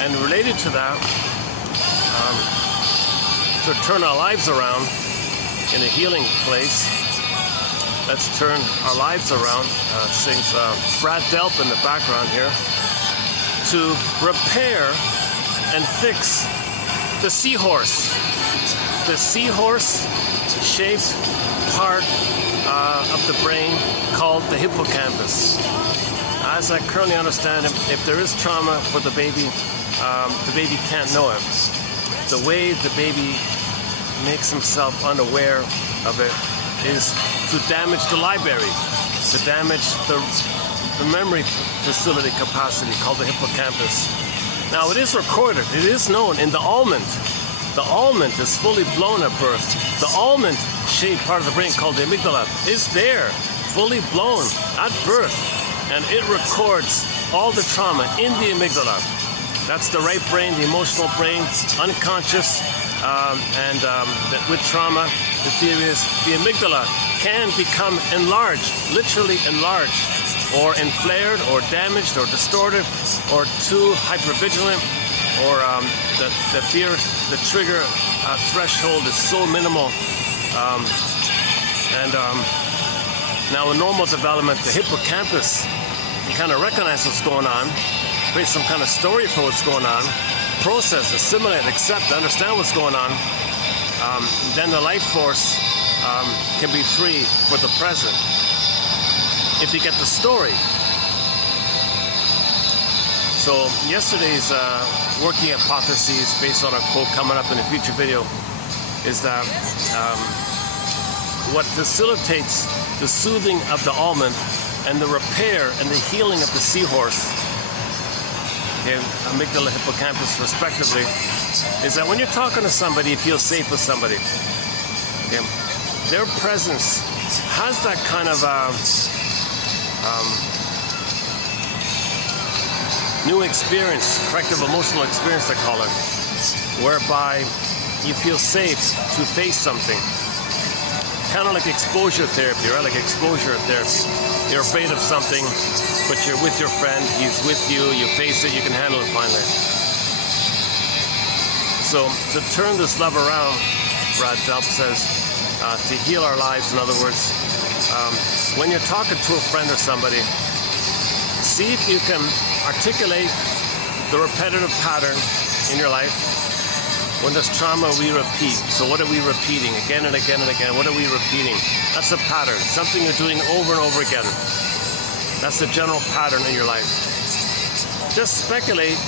And related to that, to turn our lives around in a healing place, let's turn our lives around, sings Brad Delp in the background here, to repair and fix the seahorse. The seahorse-shaped part of the brain called the hippocampus. As I currently understand it, if there is trauma for the baby can't know it. The way the baby makes himself unaware of it is to damage the library, to damage the memory facility capacity called the hippocampus. Now it is recorded, it is known in the almond. The almond is fully blown at birth. The almond-shaped part of the brain called the amygdala is there, fully blown at birth, and it records all the trauma in the amygdala. That's the right brain, the emotional brain, unconscious, and with trauma, the theory is the amygdala can become enlarged, literally enlarged, or inflared, or damaged, or distorted, or too hypervigilant, or the fear, the trigger threshold is so minimal. Now in normal development, the hippocampus can kind of recognize what's going on, create some kind of story for what's going on, process, assimilate, accept, understand what's going on. Then the life force can be free for the present if you get the story. So yesterday's working hypotheses based on a quote coming up in a future video is that what facilitates the soothing of the almond and the repair and the healing of the seahorse, okay, amygdala, hippocampus respectively, is that when you're talking to somebody, you feel safe with somebody. Okay? Their presence has that kind of new experience, corrective emotional experience, they call it, whereby you feel safe to face something. Kind of like exposure therapy, right? Like exposure therapy. You're afraid of something, but you're with your friend, he's with you, you face it, you can handle it finally. So to turn this love around, Brad Delp says, to heal our lives, in other words, when you're talking to a friend or somebody, see if you can articulate the repetitive pattern in your life. When there's trauma, we repeat. So what are we repeating again and again and again? What are we repeating? That's a pattern, something you're doing over and over again. That's the general pattern in your life. Just speculate